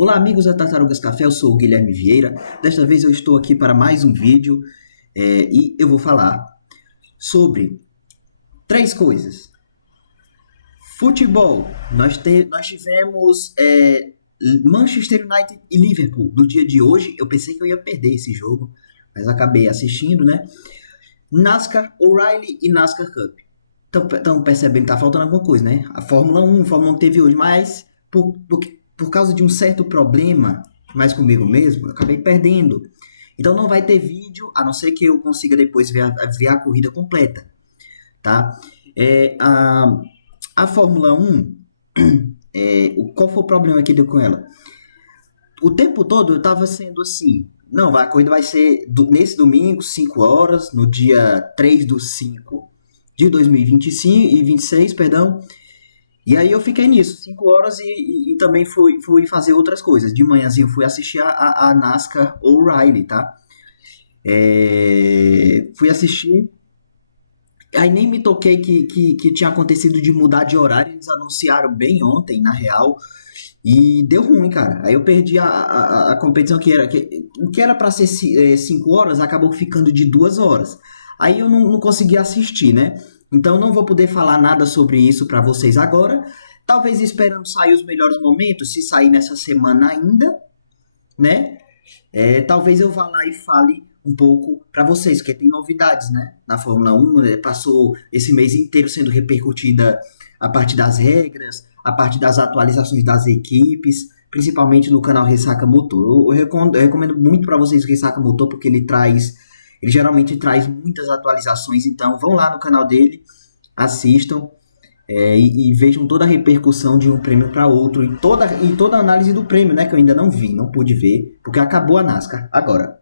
Olá, amigos da Tartarugas Café, eu sou o Guilherme Vieira. Desta vez eu estou aqui para mais um vídeo e eu vou falar sobre três coisas. Futebol, nós tivemos Manchester United e Liverpool no dia de hoje. Eu pensei que eu ia perder esse jogo, mas acabei assistindo, né? NASCAR O'Reilly e NASCAR Cup. Então percebendo que tá faltando alguma coisa, né? A Fórmula 1 que teve hoje, mas por causa de um certo problema, mais comigo mesmo, eu acabei perdendo. Então não vai ter vídeo, a não ser que eu consiga depois ver a corrida completa, tá? A Fórmula 1, qual foi o problema que deu com ela? O tempo todo eu tava sendo assim, não, a corrida vai ser nesse domingo, 5 horas, no dia 3/5 de 2025 e 26, perdão. E aí eu fiquei nisso, 5 horas e também fui fazer outras coisas. De manhãzinho eu fui assistir a NASCAR O'Reilly, tá? Fui assistir, aí nem me toquei que tinha acontecido de mudar de horário. Eles anunciaram bem ontem, na real, e deu ruim, cara. Aí eu perdi a competição o que era pra ser 5 horas, acabou ficando de 2 horas. Aí eu não consegui assistir, né? Então não vou poder falar nada sobre isso pra vocês agora. Talvez esperando sair os melhores momentos, se sair nessa semana ainda, né? Talvez eu vá lá e fale um pouco para vocês, porque tem novidades, né? Na Fórmula 1, passou esse mês inteiro sendo repercutida a parte das regras, a parte das atualizações das equipes, principalmente no canal Ressaca Motor. Eu recomendo muito para vocês o Ressaca Motor, porque ele geralmente traz muitas atualizações, então vão lá no canal dele, assistam, e vejam toda a repercussão de um prêmio para outro e toda a análise do prêmio, né? Que eu ainda não vi, não pude ver, porque acabou a NASCAR agora.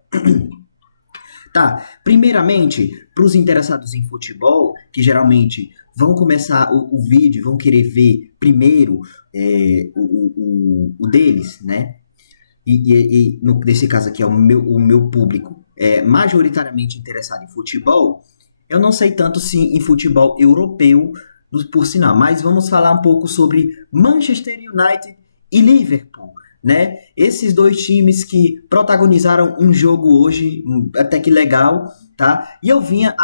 Tá, primeiramente, para os interessados em futebol, que geralmente vão começar o vídeo, vão querer ver primeiro o deles, né? Nesse caso aqui é o meu público majoritariamente interessado em futebol. Eu não sei tanto sim em futebol europeu, por sinal, mas vamos falar um pouco sobre Manchester United e Liverpool, né? Esses dois times que protagonizaram um jogo hoje, até que legal, tá? E eu vinha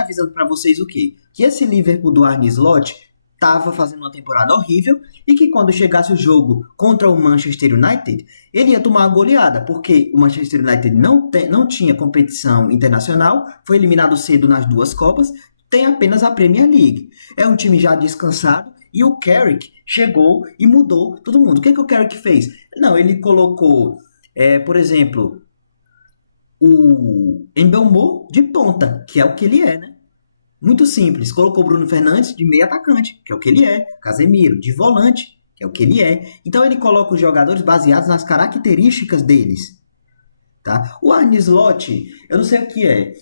avisando para vocês o quê? Que esse Liverpool do Arne Slot estava fazendo uma temporada horrível e que quando chegasse o jogo contra o Manchester United, ele ia tomar uma goleada, porque o Manchester United não tinha competição internacional, foi eliminado cedo nas duas Copas, tem apenas a Premier League. É um time já descansado e o Carrick chegou e mudou todo mundo. O que o Carrick fez? Não, ele colocou, por exemplo, o Embelmo de ponta, que é o que ele é, né? Muito simples. Colocou o Bruno Fernandes de meio atacante, que é o que ele é. Casemiro de volante, que é o que ele é. Então ele coloca os jogadores baseados nas características deles. Tá? O Arne Slot, eu não sei o que é.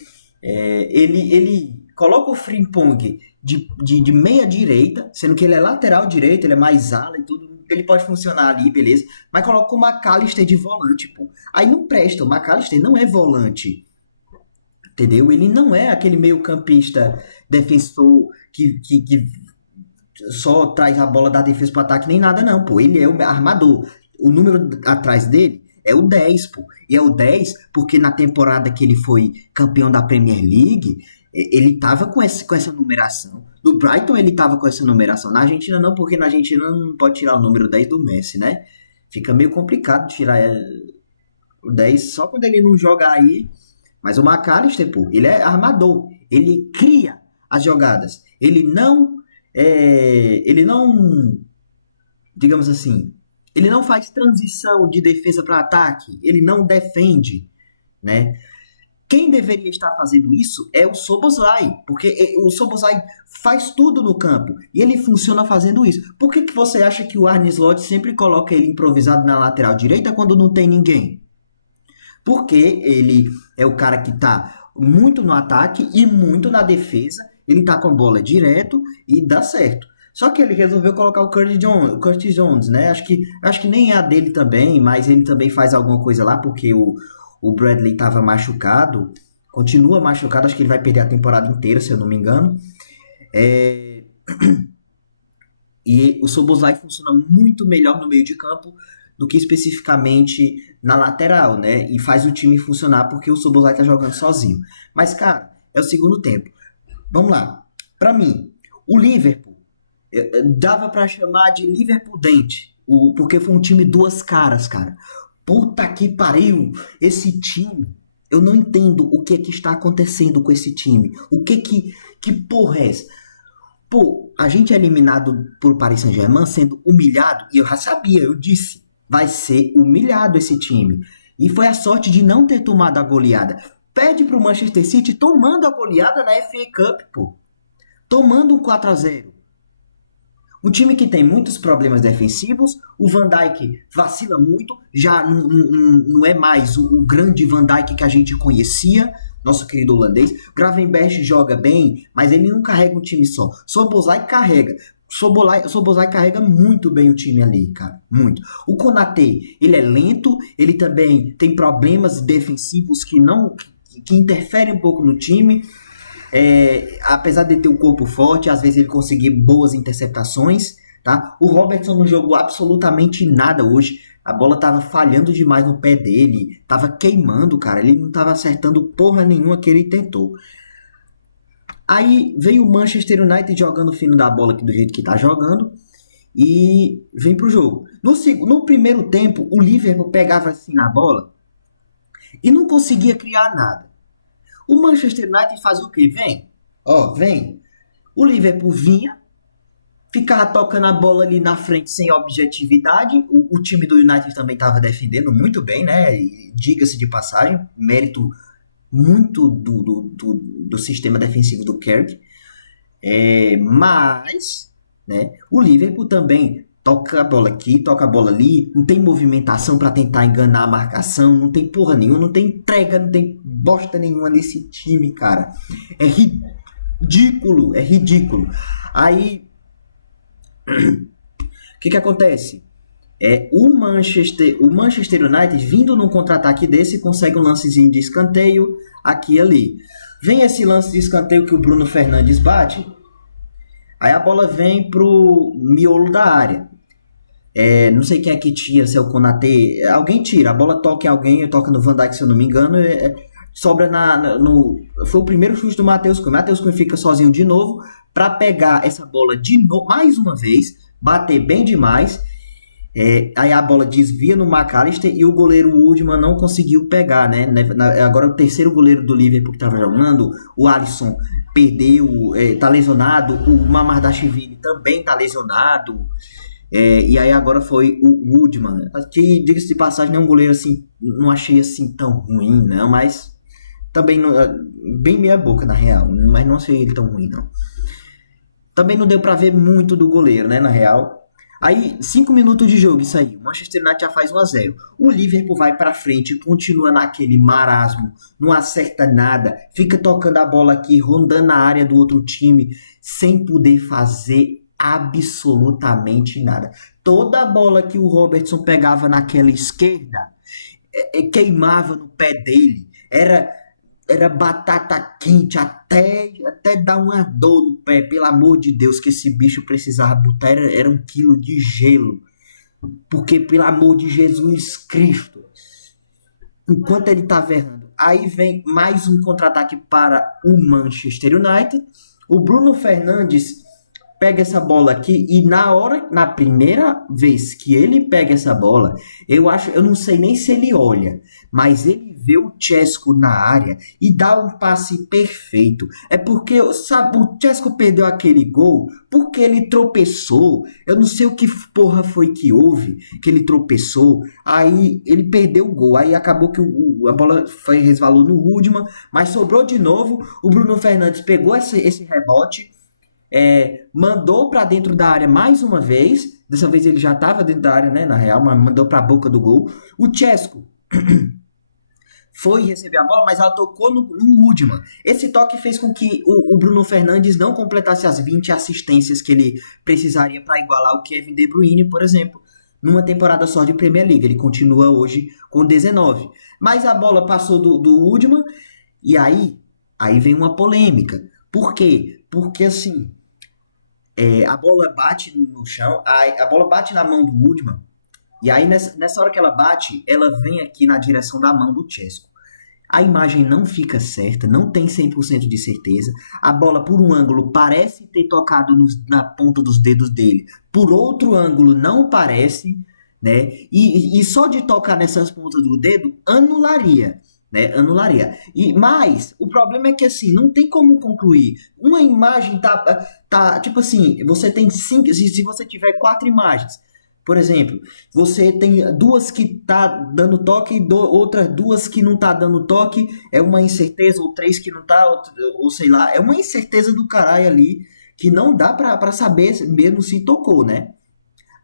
Ele coloca o Frimpong de meia direita, sendo que ele é lateral direito, ele é mais ala e tudo. Ele pode funcionar ali, beleza. Mas coloca o McAllister de volante, pô. Aí não presta, o McAllister não é volante. Entendeu? Ele não é aquele meio-campista defensor que só traz a bola da defesa para o ataque nem nada, não, pô. Ele é o armador. O número atrás dele é o 10, pô. E é o 10 porque na temporada que ele foi campeão da Premier League, ele tava com essa numeração. No Brighton ele tava com essa numeração. Na Argentina não, porque na Argentina não pode tirar o número 10 do Messi, né? Fica meio complicado tirar o 10 só quando ele não joga aí. Mas o McAllister, pô, ele é armador. Ele cria as jogadas. Ele não, digamos assim, ele não faz transição de defesa para ataque. Ele não defende, né? Quem deveria estar fazendo isso é o Szoboszlai, porque o Szoboszlai faz tudo no campo e ele funciona fazendo isso. Por que você acha que o Arne Slot sempre coloca ele improvisado na lateral direita quando não tem ninguém? Porque ele é o cara que tá muito no ataque e muito na defesa. Ele tá com a bola direto e dá certo. Só que ele resolveu colocar o Curtis Jones, né? Acho que nem é a dele também, mas ele também faz alguma coisa lá, porque o Bradley tava machucado. Continua machucado, acho que ele vai perder a temporada inteira, se eu não me engano. E o Szoboszlai funciona muito melhor no meio de campo do que especificamente na lateral, né? E faz o time funcionar porque o Szoboszlai tá jogando sozinho. Mas, cara, é o segundo tempo. Vamos lá. Pra mim, o Liverpool dava pra chamar de Liverpool dente, porque foi um time duas caras, cara. Puta que pariu! Esse time, eu não entendo o que é que está acontecendo com esse time. Que porra é essa? Pô, a gente é eliminado por Paris Saint-Germain sendo humilhado, e eu já sabia, eu disse, vai ser humilhado esse time. E foi a sorte de não ter tomado a goleada. Pede pro Manchester City tomando a goleada na FA Cup, pô. Tomando um 4-0. Um time que tem muitos problemas defensivos, o Van Dijk vacila muito, já não é mais o grande Van Dijk que a gente conhecia, nosso querido holandês. Gravenberch joga bem, mas ele não carrega um time só. Szoboszlai carrega. Szoboszlai carrega muito bem o time ali, cara, muito. O Konaté, ele é lento, ele também tem problemas defensivos que interferem um pouco no time. Apesar de ter o corpo forte, às vezes ele conseguir boas interceptações, tá? O Robertson não jogou absolutamente nada hoje. A bola tava falhando demais no pé dele, tava queimando, cara. Ele não tava acertando porra nenhuma que ele tentou. Aí veio o Manchester United jogando o fino da bola aqui do jeito que tá jogando e vem pro jogo. No primeiro tempo, o Liverpool pegava assim na bola e não conseguia criar nada. O Manchester United fazia o quê? Vem. O Liverpool vinha, ficava tocando a bola ali na frente sem objetividade. O time do United também estava defendendo muito bem, né? E diga-se de passagem, mérito muito do sistema defensivo do Carrick. Mas, né, o Liverpool também toca a bola aqui, toca a bola ali, não tem movimentação para tentar enganar a marcação, não tem porra nenhuma, não tem entrega, não tem bosta nenhuma nesse time, cara. É ridículo, é ridículo. Aí, o que acontece? O Manchester United, vindo num contra-ataque desse, consegue um lancezinho de escanteio aqui e ali. Vem esse lance de escanteio que o Bruno Fernandes bate, aí a bola vem pro miolo da área. Não sei quem é que tira, se é o Konaté. Alguém tira, a bola toca em alguém, toca no Van Dijk, se eu não me engano. Sobra no. Foi o primeiro chute do Matheus Cunha. Matheus Cunha fica sozinho de novo para pegar essa bola de novo, mais uma vez, bater bem demais. Aí a bola desvia no McAllister e o goleiro Woodman não conseguiu pegar, né? Agora o terceiro goleiro do Liverpool que estava jogando, o Alisson, perdeu, tá lesionado. O Mamardashvili também tá lesionado. E aí agora foi o Woodman, que, diga-se de passagem, não é um goleiro assim, não achei assim tão ruim, não, mas também bem meia boca na real, mas não achei ele tão ruim, não. Também não deu pra ver muito do goleiro, né, na real. Aí, 5 minutos de jogo, isso aí, o Manchester United já faz 1-0. O Liverpool vai pra frente, continua naquele marasmo, não acerta nada, fica tocando a bola aqui, rondando a área do outro time, sem poder fazer absolutamente nada. Toda a bola que o Robertson pegava naquela esquerda queimava no pé dele. Era batata quente até dar uma dor no pé. Pelo amor de Deus, que esse bicho precisava botar era 1 quilo de gelo. Porque, pelo amor de Jesus Cristo, enquanto ele estava errando, aí vem mais um contra-ataque para o Manchester United. O Bruno Fernandes pega essa bola aqui e na primeira vez que ele pega essa bola, eu não sei nem se ele olha, mas ele vê o Chesco na área e dá um passe perfeito. É porque, sabe, o Chesco perdeu aquele gol porque ele tropeçou. Eu não sei o que porra foi que houve, que ele tropeçou, aí ele perdeu o gol, aí acabou que a bola resvalou no Woodman, mas sobrou de novo, o Bruno Fernandes pegou esse rebote, mandou para dentro da área mais uma vez. Dessa vez ele já estava dentro da área, né, na real, mas mandou para a boca do gol. O Chesco foi receber a bola, mas ela tocou no Woodman. Esse toque fez com que o Bruno Fernandes não completasse as 20 assistências que ele precisaria para igualar o Kevin De Bruyne, por exemplo, numa temporada só de Premier League. Ele continua hoje com 19. Mas a bola passou do Woodman e aí vem uma polêmica. Por quê? Porque assim, a bola bate no chão, a bola bate na mão do Woodman E aí, nessa hora que ela bate, ela vem aqui na direção da mão do Chesco. A imagem não fica certa, não tem 100% de certeza. A bola, por um ângulo, parece ter tocado na ponta dos dedos dele. Por outro ângulo, não parece, né? E só de tocar nessas pontas do dedo, anularia, né? Anularia. Mas o problema é que, assim, não tem como concluir. Uma imagem tipo assim, você tem cinco, se você tiver quatro imagens, por exemplo, você tem duas que tá dando toque e outras duas que não tá dando toque, é uma incerteza, ou três que não tá, ou sei lá, é uma incerteza do caralho ali que não dá pra saber mesmo se tocou, né?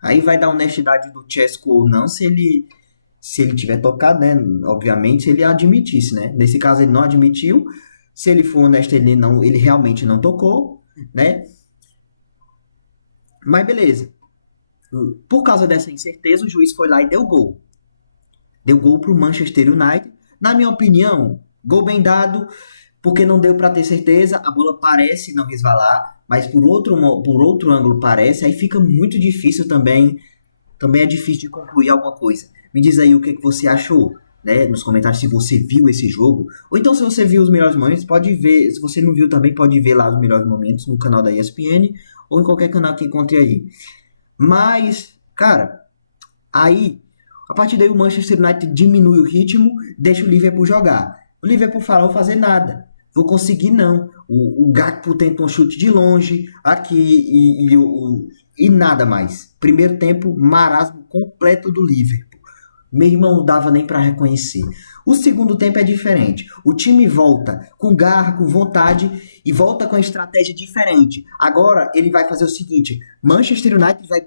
Aí vai da honestidade do Chesco ou não, se ele tiver tocado, né? Obviamente, se ele admitisse, né? Nesse caso ele não admitiu, se ele for honesto, ele realmente não tocou, né? Mas beleza. Por causa dessa incerteza, o juiz foi lá e deu gol. Deu gol para o Manchester United. Na minha opinião, gol bem dado, porque não deu para ter certeza. A bola parece não resvalar, mas por outro ângulo parece. Aí fica muito difícil também. Também é difícil de concluir alguma coisa. Me diz aí o que você achou, né? Nos comentários se você viu esse jogo. Ou então se você viu os melhores momentos, pode ver. Se você não viu também, pode ver lá os melhores momentos no canal da ESPN ou em qualquer canal que encontre aí. Mas, cara, aí, a partir daí o Manchester United diminui o ritmo, deixa o Liverpool jogar. O Liverpool fala, não vou fazer nada. Vou conseguir não. O Gakpo tenta um chute de longe, aqui, e nada mais. Primeiro tempo, marasmo completo do Liverpool. Meu irmão não dava nem para reconhecer. O segundo tempo é diferente. O time volta com garra, com vontade e volta com a estratégia diferente. Agora ele vai fazer o seguinte: Manchester United vai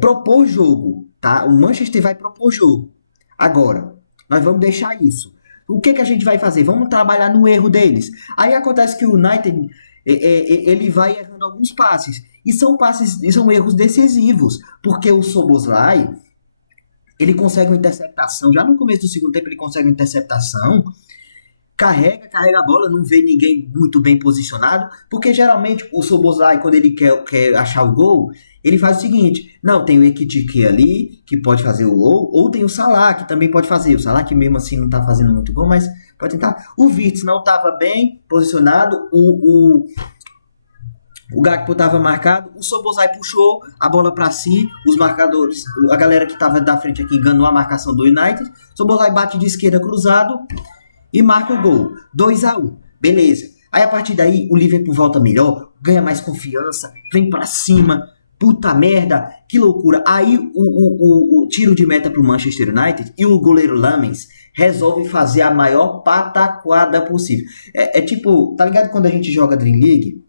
propor jogo, tá? O Manchester vai propor jogo. Agora, nós vamos deixar isso. O que a gente vai fazer? Vamos trabalhar no erro deles. Aí acontece que o United ele vai errando alguns passes e são erros decisivos, porque o Szoboszlai ele consegue uma interceptação. Já no começo do segundo tempo, ele consegue uma interceptação. Carrega a bola, não vê ninguém muito bem posicionado. Porque geralmente o Szoboszlai, quando ele quer achar o gol, ele faz o seguinte: não, tem o Ekitike ali, que pode fazer o gol, ou tem o Salah, que também pode fazer. O Salah, que mesmo assim não tá fazendo muito gol, mas pode tentar. O Wirtz não estava bem posicionado. O Gakpo estava marcado, o Szoboszlai puxou a bola para si, os marcadores, a galera que estava da frente aqui enganou a marcação do United. O Szoboszlai bate de esquerda cruzado e marca o gol. 2-1, beleza. Aí a partir daí o Liverpool volta melhor, ganha mais confiança, vem para cima. Puta merda, que loucura. Aí o tiro de meta pro Manchester United e o goleiro Lamens resolve fazer a maior pataquada possível. É tipo, tá ligado quando a gente joga Dream League?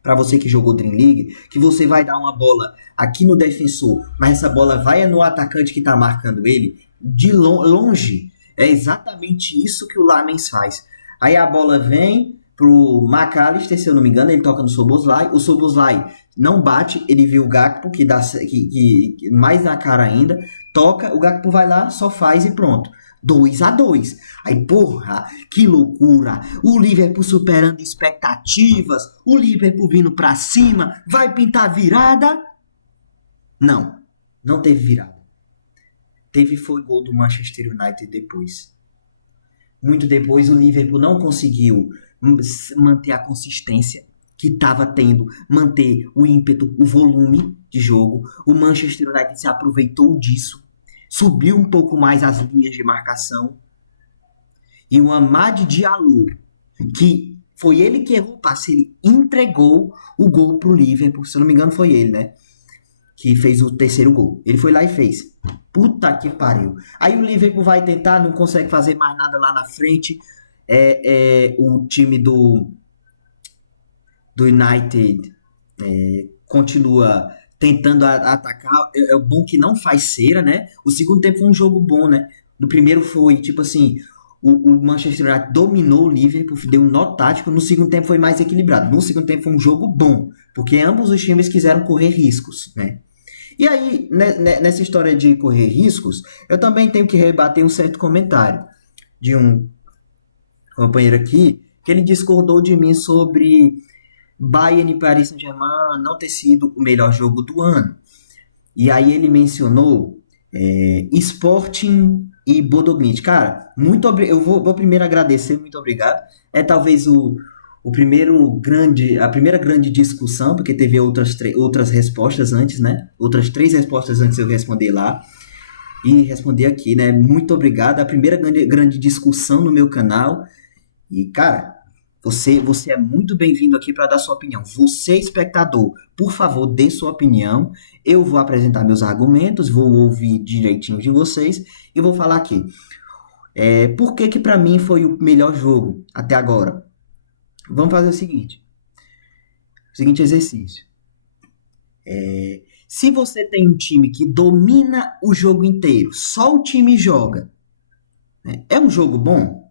Para você que jogou Dream League, que você vai dar uma bola aqui no defensor, mas essa bola vai no atacante que está marcando ele, de longe. É exatamente isso que o Lamens faz. Aí a bola vem pro McAllister, se eu não me engano, ele toca no Szoboszlai. O Szoboszlai não bate, ele vê o Gakpo, que dá mais na cara ainda, toca, o Gakpo vai lá, só faz e pronto. 2-2. Aí, porra, que loucura. O Liverpool superando expectativas. O Liverpool vindo pra cima. Vai pintar virada? Não, não teve virada. Foi gol do Manchester United depois. Muito depois, o Liverpool não conseguiu manter a consistência que estava tendo, manter o ímpeto, o volume de jogo. O Manchester United se aproveitou disso, subiu um pouco mais as linhas de marcação. E o Amad Diallo, que foi ele que errou o passe, ele entregou o gol pro Liverpool. Se eu não me engano, foi ele, né? Que fez o terceiro gol. Ele foi lá e fez. Puta que pariu. Aí o Liverpool vai tentar, não consegue fazer mais nada lá na frente. O time do United continua tentando atacar. É bom que não faz cera, né? O segundo tempo foi um jogo bom, né? No primeiro foi, tipo assim, o Manchester United dominou o Liverpool, deu um nó tático. No segundo tempo foi mais equilibrado. No segundo tempo foi um jogo bom, porque ambos os times quiseram correr riscos, né? E aí, nessa história de correr riscos, eu também tenho que rebater um certo comentário de um companheiro aqui, que ele discordou de mim sobre Bayern e Paris Saint-Germain não ter sido o melhor jogo do ano. E aí ele mencionou Sporting e Bodoglimt. Cara, vou primeiro agradecer, muito obrigado. É talvez o primeiro a primeira grande discussão, porque teve outras respostas antes, né? Outras três respostas antes de eu responder lá. E responder aqui, né? Muito obrigado. A primeira grande discussão no meu canal. E, cara, você é muito bem-vindo aqui para dar sua opinião. Você, espectador, por favor, dê sua opinião. Eu vou apresentar meus argumentos, vou ouvir direitinho de vocês e vou falar aqui. Por que que para mim foi o melhor jogo até agora? Vamos fazer o seguinte exercício. Se você tem um time que domina o jogo inteiro, só o time joga, né? É um jogo bom?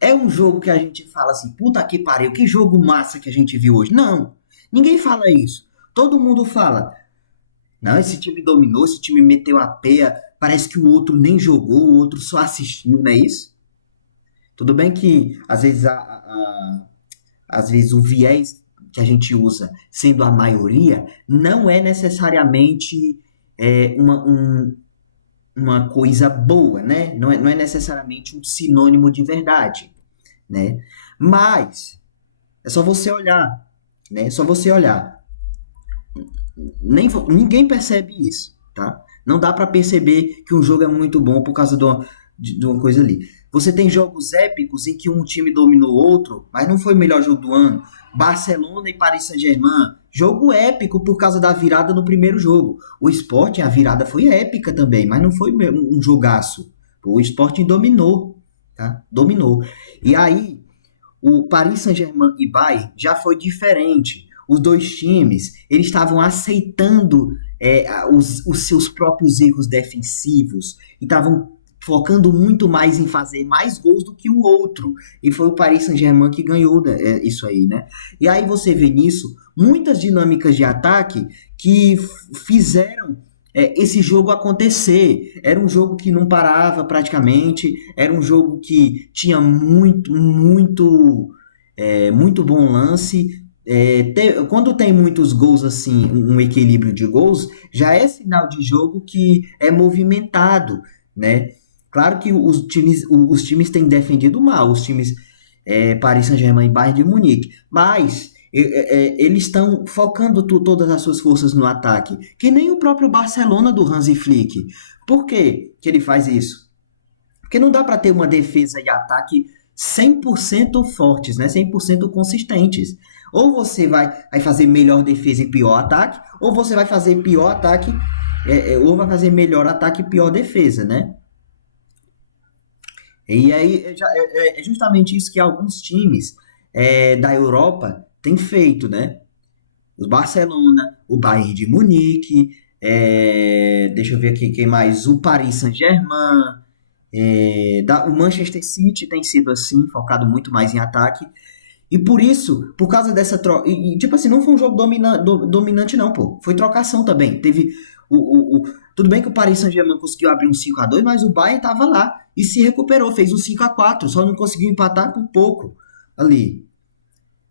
É um jogo que a gente fala assim, puta que pariu, que jogo massa que a gente viu hoje. Não, ninguém fala isso. Todo mundo fala, não, esse time dominou, esse time meteu a peia, parece que o outro nem jogou, o outro só assistiu, não é isso? Tudo bem que às vezes o viés que a gente usa, sendo a maioria, não é necessariamente uma coisa boa, né? Não é necessariamente um sinônimo de verdade, né? Mas é só você olhar, né? É só você olhar. Ninguém percebe isso, tá? Não dá para perceber que um jogo é muito bom por causa de uma coisa ali. Você tem jogos épicos em que um time dominou o outro, mas não foi o melhor jogo do ano. Barcelona e Paris Saint-Germain, jogo épico por causa da virada no primeiro jogo. O Sporting, a virada foi épica também, mas não foi um jogaço. O Sporting dominou, tá? Dominou. E aí, o Paris Saint-Germain e Bayern já foi diferente. Os dois times, eles estavam aceitando os seus próprios erros defensivos e estavam focando muito mais em fazer mais gols do que o outro. E foi o Paris Saint-Germain que ganhou isso aí, né? E aí você vê nisso muitas dinâmicas de ataque que fizeram esse jogo acontecer. Era um jogo que não parava praticamente, era um jogo que tinha muito bom lance. Quando tem muitos gols assim, um equilíbrio de gols, já é sinal de jogo que é movimentado, né? Claro que os times têm defendido mal, os times Paris Saint-Germain e Bayern de Munique, mas eles estão focando todas as suas forças no ataque, que nem o próprio Barcelona do Hansi Flick. Por que que ele faz isso? Porque não dá para ter uma defesa e ataque 100% fortes, né? 100% consistentes. Ou você vai fazer melhor defesa e pior ataque, ou você vai fazer pior ataque, ou vai fazer melhor ataque e pior defesa, né? E aí é justamente isso que alguns times da Europa têm feito, né? O Barcelona, o Bayern de Munique, deixa eu ver aqui quem mais, o Paris Saint-Germain, o Manchester City tem sido assim, focado muito mais em ataque. E por isso, por causa dessa troca. Tipo assim, não foi um jogo dominante, não, pô. Foi trocação também. Teve. Tudo bem que o Paris Saint-Germain conseguiu abrir um 5-2, mas o Bayern tava lá e se recuperou, fez um 5-4, só não conseguiu empatar por pouco ali.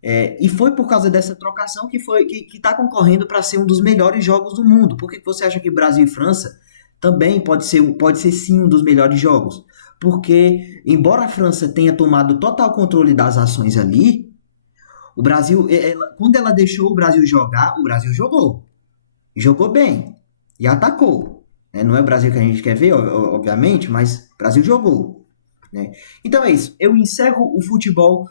E foi por causa dessa trocação que tá concorrendo para ser um dos melhores jogos do mundo. Por que você acha que Brasil e França também pode ser sim um dos melhores jogos? Porque, embora a França tenha tomado total controle das ações ali, o Brasil, quando ela deixou o Brasil jogar, o Brasil jogou. Jogou bem e atacou. Né? Não é o Brasil que a gente quer ver, obviamente, mas o Brasil jogou. Né? Então é isso. Eu encerro o futebol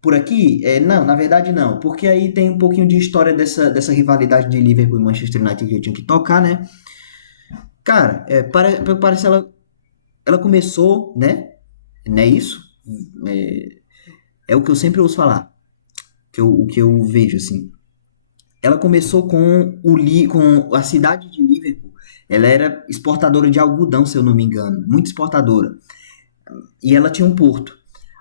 por aqui. Não, na verdade não, porque aí tem um pouquinho de história dessa rivalidade de Liverpool e Manchester United que eu tinha que tocar, né? Cara, parece ela começou, né? Não é isso? É o que eu sempre ouço falar, o que eu vejo, assim. Ela começou com a cidade de Liverpool. Ela era exportadora de algodão, se eu não me engano. Muito exportadora. E ela tinha um porto.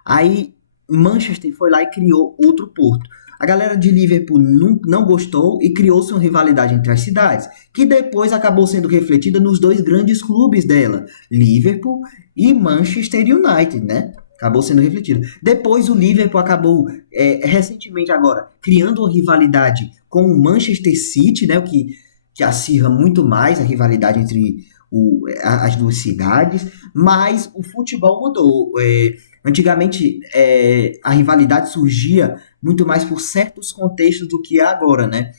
Aí Manchester foi lá e criou outro porto. A galera de Liverpool não gostou e criou-se uma rivalidade entre as cidades, que depois acabou sendo refletida nos dois grandes clubes dela, Liverpool e Manchester United, né? Acabou sendo refletido. Depois o Liverpool acabou, recentemente agora, criando uma rivalidade com o Manchester City, né? O que que acirra muito mais a rivalidade entre as duas cidades, mas o futebol mudou. Antigamente, a rivalidade surgia muito mais por certos contextos do que é agora, né?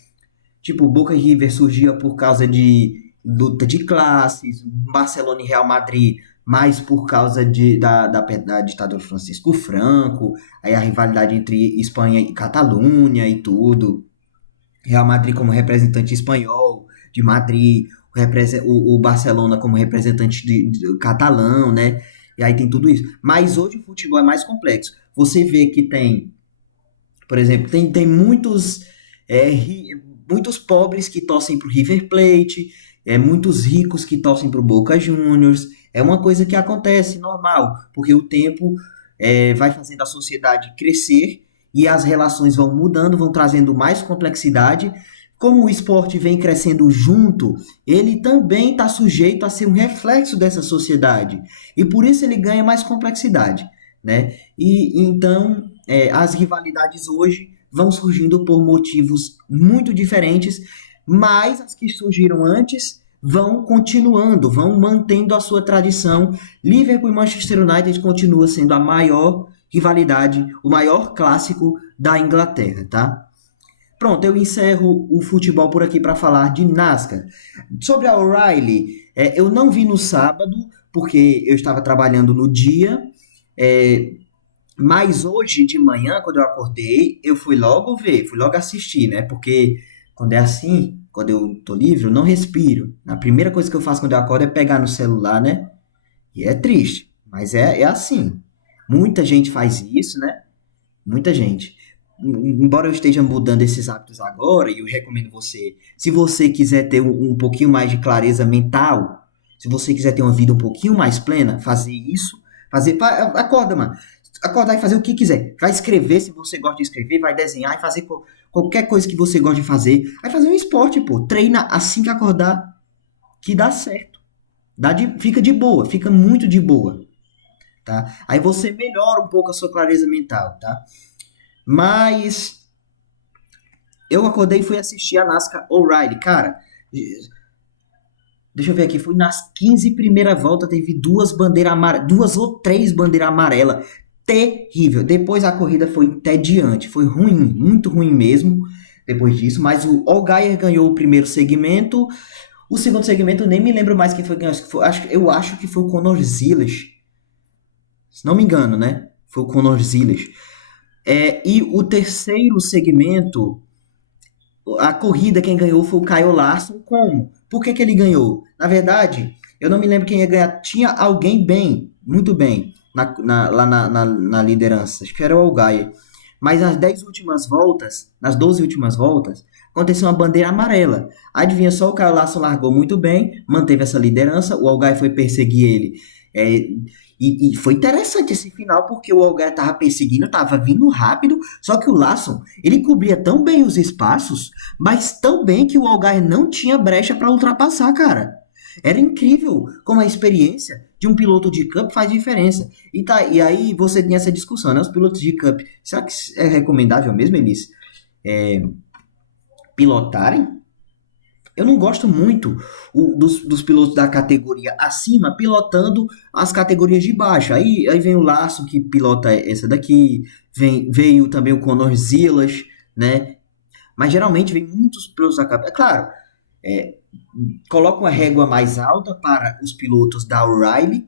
Tipo, Boca e River surgia por causa de luta de classes, Barcelona e Real Madrid mais por causa da ditadura Francisco Franco, aí a rivalidade entre Espanha e Catalunha e tudo. Real Madrid como representante espanhol de Madrid, o Barcelona como representante catalão, né? E aí tem tudo isso. Mas hoje o futebol é mais complexo. Você vê que tem, por exemplo, tem muitos, muitos pobres que torcem para o River Plate, muitos ricos que torcem para o Boca Juniors. É uma coisa que acontece normal, porque o tempo vai fazendo a sociedade crescer e as relações vão mudando, vão trazendo mais complexidade. Como o esporte vem crescendo junto, ele também está sujeito a ser um reflexo dessa sociedade. E por isso ele ganha mais complexidade, né? E então as rivalidades hoje vão surgindo por motivos muito diferentes, mas as que surgiram antes vão continuando, vão mantendo a sua tradição. Liverpool e Manchester United continua sendo a maior rivalidade, o maior clássico da Inglaterra, tá? Pronto, eu encerro o futebol por aqui para falar de NASCAR. Sobre a O'Reilly, eu não vi no sábado, porque eu estava trabalhando no dia, é, mas hoje de manhã, quando eu acordei, eu fui logo ver, fui logo assistir, né? Porque quando é assim, quando eu tô livre, eu não respiro. A primeira coisa que eu faço quando eu acordo é pegar no celular, né? E é triste, mas é assim. Muita gente faz isso, né? Muita gente. Embora eu esteja mudando esses hábitos agora, e eu recomendo você, se você quiser ter um pouquinho mais de clareza mental, se você quiser ter uma vida um pouquinho mais plena, fazer isso, acorda, mano. Acordar e fazer o que quiser. Vai escrever se você gosta de escrever, vai desenhar e fazer qualquer coisa que você gosta de fazer. Vai fazer um esporte, pô. Treina assim que acordar, que dá certo. Fica de boa, fica muito de boa, tá? Aí você melhora um pouco a sua clareza mental, tá? Mas eu acordei e fui assistir a NASCAR O'Reilly. Cara, deixa eu ver aqui, foi nas 15 primeiras voltas, teve duas bandeiras amarelas, duas ou três bandeiras amarelas. Terrível. Depois a corrida foi entediante, foi ruim, muito ruim mesmo. Depois disso, mas o Allgaier ganhou o primeiro segmento. O segundo segmento eu nem me lembro mais quem foi que ganhou. Eu acho que foi o Conor Zilas. Se não me engano, né? Foi o Conor Zilas. E o terceiro segmento, a corrida quem ganhou foi o Kyle Larson. Como? Por que ele ganhou? Na verdade, eu não me lembro quem ia ganhar. Tinha alguém bem, muito bem, lá na liderança. Acho que era o Allgaier. Mas nas 10 últimas voltas, nas 12 últimas voltas, aconteceu uma bandeira amarela. Adivinha só, o Kyle Larson largou muito bem, manteve essa liderança, o Allgaier foi perseguir ele. É, e foi interessante esse final, porque o Allgaier estava perseguindo, estava vindo rápido, só que o Larson, ele cobria tão bem os espaços, mas tão bem que o Allgaier não tinha brecha para ultrapassar, cara. Era incrível como a experiência de um piloto de Cup faz diferença. E aí você tem essa discussão, né? Os pilotos de Cup, será que é recomendável mesmo, eles pilotarem? Eu não gosto muito dos pilotos da categoria acima pilotando as categorias de baixo. Aí vem o Larson que pilota essa daqui, veio também o Conor Zilas, né? Mas geralmente vem muitos pilotos da categoria. É claro, é, coloca uma régua mais alta para os pilotos da O'Reilly,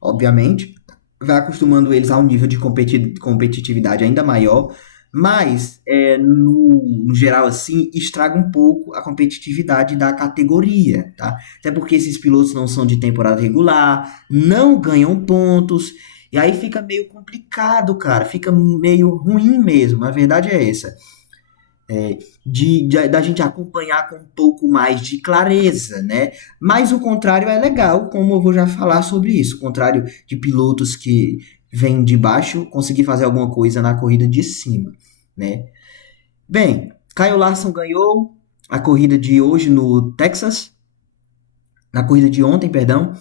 obviamente, vai acostumando eles a um nível de competitividade ainda maior, mas no geral assim estraga um pouco a competitividade da categoria, tá? Até porque esses pilotos não são de temporada regular, não ganham pontos, e aí fica meio complicado, cara, fica meio ruim mesmo, a verdade é essa. Da gente acompanhar com um pouco mais de clareza, né? Mas o contrário é legal, como eu vou já falar sobre isso. O contrário de pilotos que vêm de baixo conseguir fazer alguma coisa na corrida de cima, né? Bem, Kyle Larson ganhou a corrida de hoje no Texas, na corrida de ontem, perdão.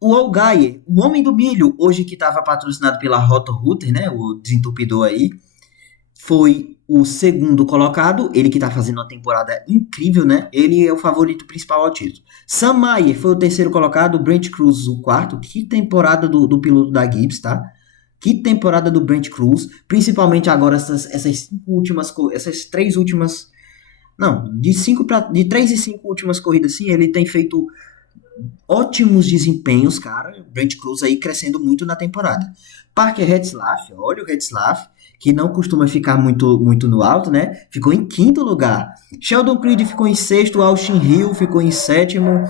O Allgaier, o homem do milho, hoje que estava patrocinado pela Roto Rooter, né? O desentupidor aí, foi o segundo colocado, ele que tá fazendo uma temporada incrível, né? Ele é o favorito principal ao título. Sam Mayer foi o terceiro colocado, Brent Cruz o quarto. Que temporada do piloto da Gibbs, tá? Que temporada do Brent Cruz, principalmente agora essas três últimas, não, de 3 e 5 últimas corridas, sim, ele tem feito ótimos desempenhos, cara. Brent Cruz aí crescendo muito na temporada. Parker Retzlaff, olha o Retzlaff, que não costuma ficar muito no alto, né? Ficou em quinto lugar. Sheldon Creed ficou em sexto, Austin Hill ficou em sétimo,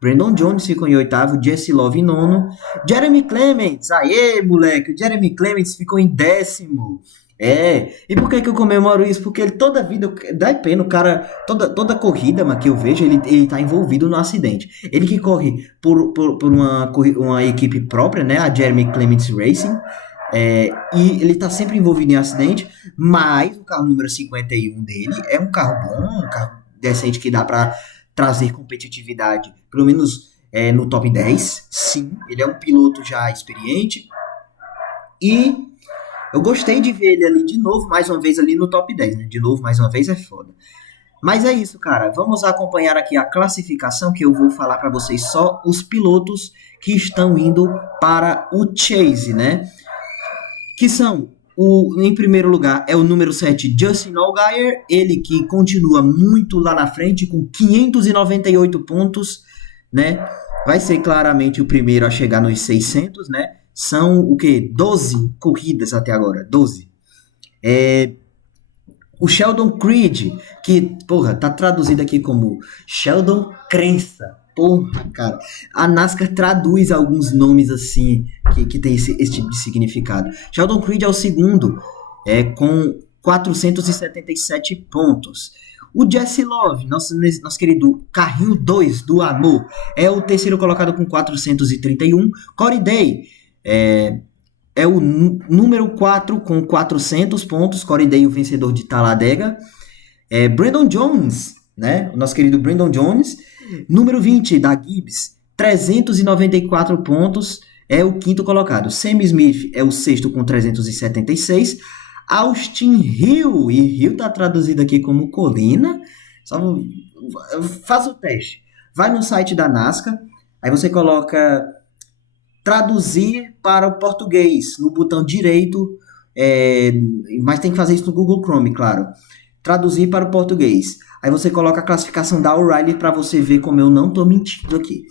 Brandon Jones ficou em oitavo, Jesse Love em nono, Jeremy Clements, aê, moleque, o Jeremy Clements ficou em décimo. E por que eu comemoro isso? Porque ele toda vida, dá pena, o cara, toda corrida que eu vejo, ele tá envolvido no acidente. Ele que corre por uma equipe própria, né, a Jeremy Clements Racing, e ele tá sempre envolvido em acidente, mas o carro número 51 dele é um carro bom, um carro decente que dá pra trazer competitividade, pelo menos no top 10, sim, ele é um piloto já experiente, e eu gostei de ver ele ali de novo, mais uma vez ali no top 10, né? De novo, mais uma vez é foda. Mas é isso, cara. Vamos acompanhar aqui a classificação, que eu vou falar para vocês só os pilotos que estão indo para o Chase, né? Que são, em primeiro lugar, é o número 7, Justin Allgaier, ele que continua muito lá na frente, com 598 pontos, né? Vai ser claramente o primeiro a chegar nos 600, né? São o quê? 12 corridas até agora, 12. O Sheldon Creed, que, porra, tá traduzido aqui como Sheldon Crença. Porra, cara. A NASCAR traduz alguns nomes assim, que tem esse tipo de significado. Sheldon Creed é o segundo, com 477 pontos. O Jesse Love, nosso querido carrinho 2 do amor, é o terceiro colocado com 431. Corey Day é o número 4 com 400 pontos. Corey Day, o vencedor de Talladega. Brandon Jones, né? O nosso querido Brandon Jones, número 20 da Gibbs, 394 pontos, é o quinto colocado. Sam Smith é o sexto com 376. Austin Hill, e Hill tá traduzido aqui como colina. Faz o teste. Vai no site da NASCAR, aí você coloca traduzir para o português no botão direito, mas tem que fazer isso no Google Chrome, claro. Traduzir para o português. Aí você coloca a classificação da O'Reilly para você ver como eu não tô mentindo aqui.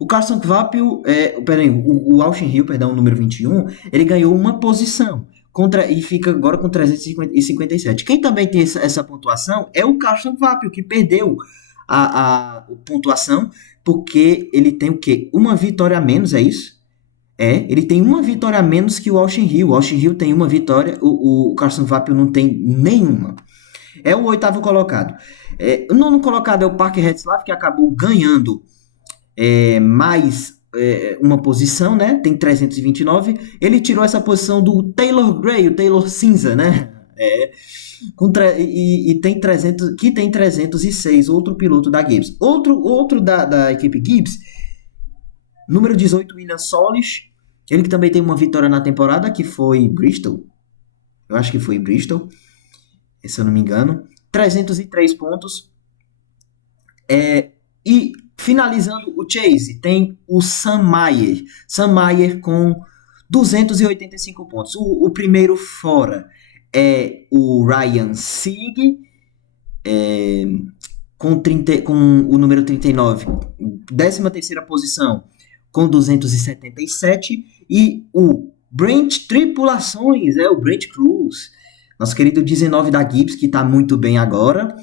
O Carson Kvapil, o Austin Hill, perdão, o número 21, ele ganhou uma posição e fica agora com 357. Quem também tem essa pontuação é o Carson Kvapil, que perdeu a pontuação porque ele tem o quê? Uma vitória a menos, é isso? Ele tem uma vitória a menos que o Austin Hill. O Austin Hill tem uma vitória, o Carson Kvapil não tem nenhuma. É o oitavo colocado. O nono colocado é o Parker Retzlaff, que acabou ganhando mais uma posição, né? Tem 329. Ele tirou essa posição do Taylor Gray, o Taylor Cinza, né? Tem 300, que tem 306, outro piloto da Gibbs. Outro da equipe Gibbs, número 18, William Solis, ele que também tem uma vitória na temporada, que foi Bristol. Eu acho que foi Bristol, se eu não me engano. 303 pontos. E finalizando o Chase, tem o Sam Mayer. Sam Mayer com 285 pontos. O primeiro fora é o Ryan Sieg, com o número 39, 13ª posição, com 277, e o Brent Tripulações, o Brent Cruz, nosso querido 19 da Gibbs, que está muito bem agora,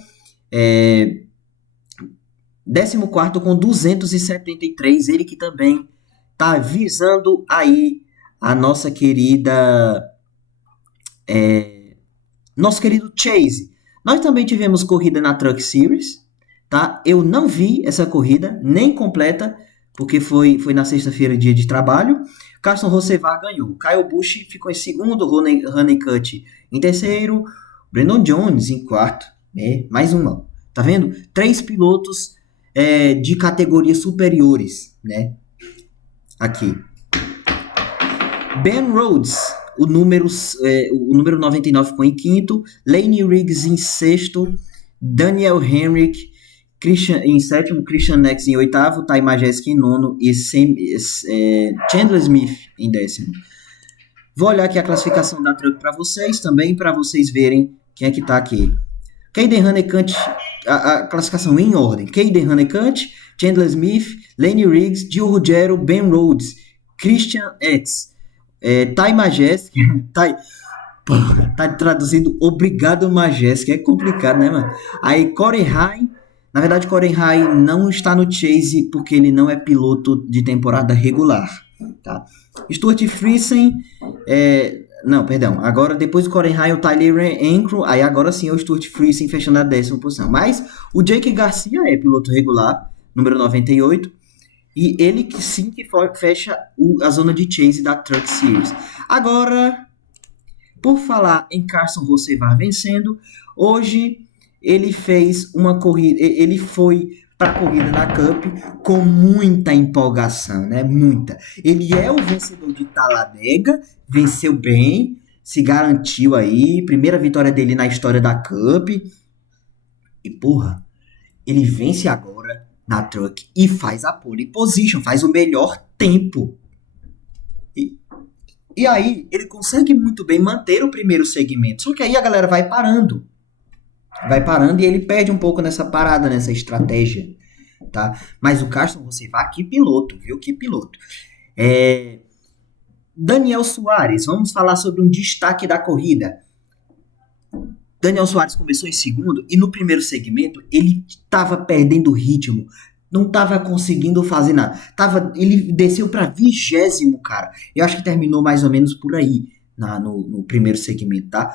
14º com 273, ele que também está visando aí a nossa querida, nosso querido Chase. Nós também tivemos corrida na Truck Series, tá? Eu não vi essa corrida, nem completa, porque foi na sexta-feira, dia de trabalho. Carson Hocevar ganhou. Kyle Busch ficou em segundo, Honeycutt em terceiro, Brandon Jones em quarto. Mais uma. Tá vendo? 3 pilotos de categorias superiores, né? Aqui. Ben Rhodes, o número 99 ficou em quinto, Laney Riggs em sexto, Daniel Henrik em sétimo, Christian Nex em oitavo, Ty Majeski em nono e Chandler Smith em décimo. Vou olhar aqui a classificação da Truck para vocês também, para vocês verem quem é que tá aqui. Caden Honeycutt, a classificação em ordem. Caden Honeycutt, Chandler Smith, Laney Riggs, Gil Ruggiero, Ben Rhodes, Christian X, Ty Majeski, tá traduzindo obrigado Majeski, é complicado, né, mano? Aí Corey Haim, na verdade Corey Haim não está no Chase porque ele não é piloto de temporada regular, tá? Stuart Friesen, não, perdão, agora depois do Corey Haim, o Tyler Ankrum, aí agora sim é o Stuart Friesen fechando a 10ª posição, mas o Jake Garcia é piloto regular, número 98, e ele que sim que fecha a zona de Chase da Truck Series. Agora, por falar em Carson Hocevar vencendo, hoje ele fez uma corrida, ele foi para a corrida na Cup com muita empolgação, né? Muita. Ele é o vencedor de Talladega, venceu bem, se garantiu aí, primeira vitória dele na história da Cup. E porra, ele vence agora na Truck e faz a pole position, faz o melhor tempo. E aí ele consegue muito bem manter o primeiro segmento, só que aí a galera vai parando e ele perde um pouco nessa parada, nessa estratégia, tá? Mas o Carson, você vai, que piloto, viu? Que piloto. Daniel Suárez, vamos falar sobre um destaque da corrida. Daniel Suárez começou em segundo e no primeiro segmento ele estava perdendo ritmo, não estava conseguindo fazer nada. Ele desceu para 20º, cara. Eu acho que terminou mais ou menos por aí no primeiro segmento, tá?